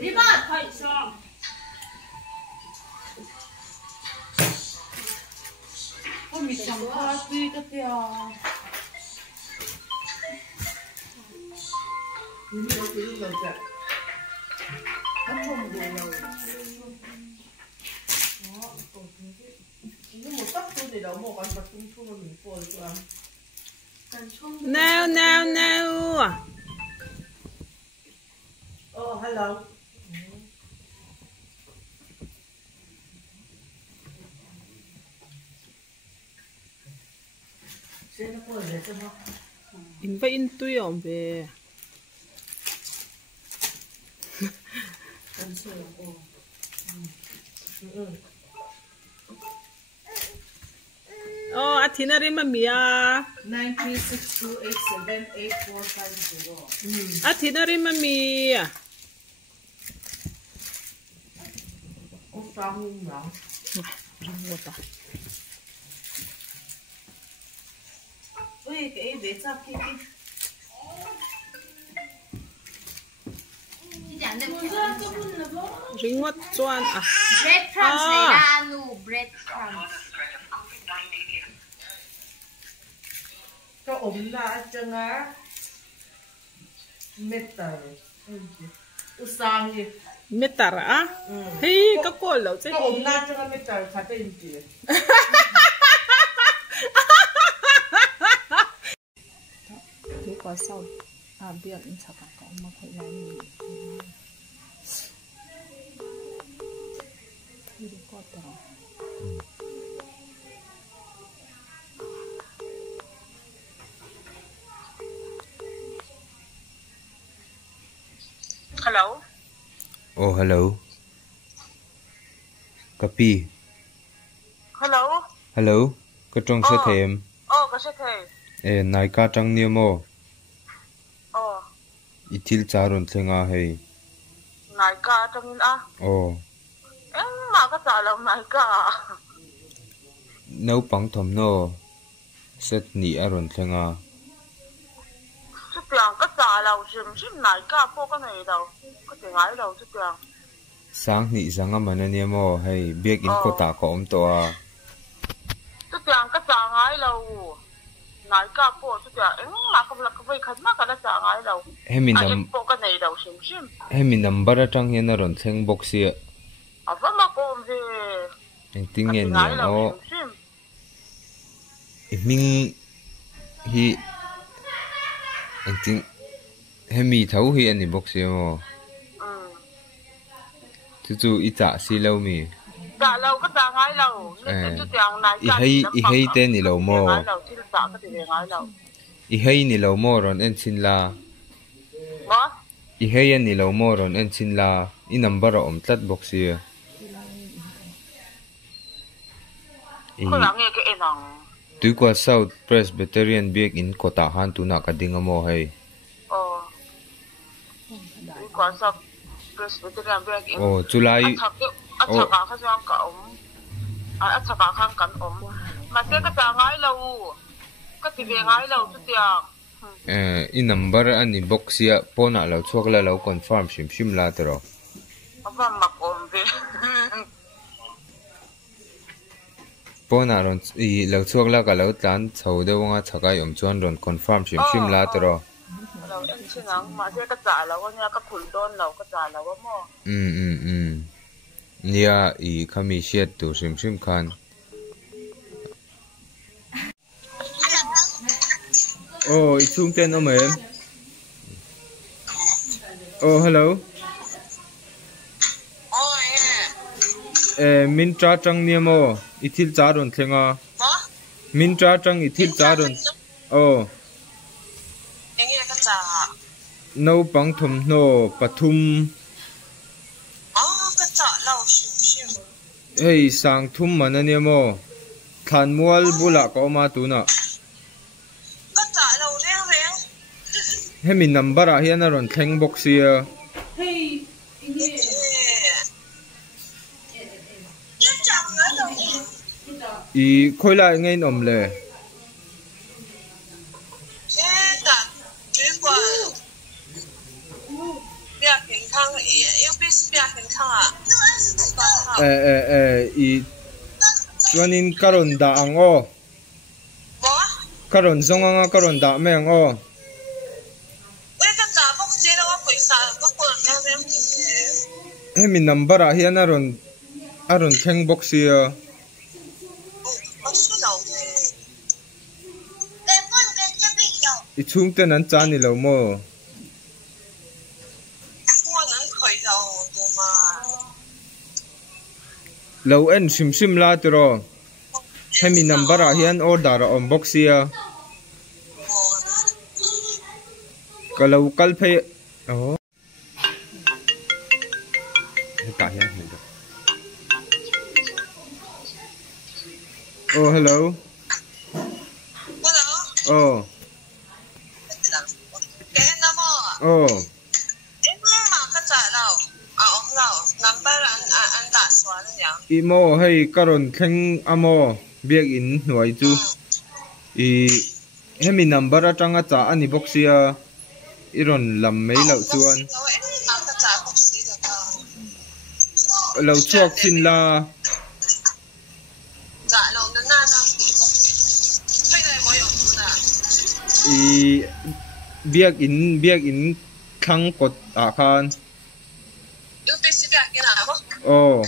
你把它上。我没想咖啡的掉。你没有水都在。他冲过了。No, no, no. Oh, hello. In phải in tuy ông về. Oh, itinerary mami à. 93628784450. Itinerary mami à. Ông sao không rõ? Răng một à. Ui, cái về sao kia kia. Ring what chuan à. Breadcrumbs này là nu breadcrumbs. Cái ống là chân á. Metal. Usang gì? Metar à? Hey, cái cô lâu chứ. Cái ống là chân á metal khá tên gì? Thế có sau à biết chắc là có mà phải làm gì. Thì có tao. Hello. Oh, hello. Copy. Hello. Hello. Có trong sẽ thêm. Có sẽ thêm. Nai ka trong niêm mô. Itil charon thenga hei. Nai ka trong á. Em mà có trả lòng nai ka. Nấu băng thầm no. Set ni aron thenga. Chứ tiền có trả lòng sim nai ka po cái này đâu. Có tiền ai đâu chứ tiền. Sang ni zanga mana niêm mô hei biếc in kota ko om to a. Chứ tiền có trả ai đâu. Nai ka po chứ tiền em mà không là cái khẩn mà cái trả ai đâu. Em po cái này đâu sim. Hemi number atang hian aron thleng box ia. Ava mà com về. Anh tin nghe ni o. Ming hi anh tin hemi thấu hi anh box ia mo. Chú ít trả xí lâu mi. Trả lâu có trả ngay lâu. I hay tên ni lâu mo. I hay ni lâu mo ron en xin la. I hay ni lâu mo ron en xin la. I number om tlat box ia. Có lẽ nghe cái năng. Tui qua South Presbyterian biếc in kota han tu na ka dinga mo hay. Tui qua South Presbyterian biếc in. July. Achaka ka sang ka achaka khang kan mà sẽ cái trả ngay lâu. Cái thì về ngay lâu chút tiền. I number ani box ia pona lo chuak la lo confirm sim la tro. Ava mà com về. Pona ron I lo chuak la ka lo tlan chho de wanga chakai om chuan ron confirm sim la tro. Lâu em xin nắng mà sẽ cái trả lâu nha cái khul don lâu cái trả lâu mo. Nia I kami siat tu sim khan. I chung ten om em. Hello. Min tra chang niam o itil cha ron thlenga. Min tra chang itil cha ron. Engi cái trả. No pang thum no pathum. Cái trả lâu sim. Hey sang thum mana niam o. Than mual bula ko ma tu na. Cái trả lâu reng. Hemi number a hian ron thleng box ia. Hey, I khoi lai ngain om le. thằng yêu biết biết cái thằng i chuanin karon da ang o karon zonga karon da me ang o cái trả bốc xí đâu có paysa có quần nhau em hemi number a hian aron theng box ya i chung ten an cha ni lo mo lo en sim la tro hemi number a hian order a om box ya ka lo kal phei oh ta hian hei da oh hello oh oh imo hei karon thleng amo biak in hnuai chu i hemi number atanga cha ani boxia iron lam mei lo chuan lo chuak chin la i biak in thlang kot a khan oh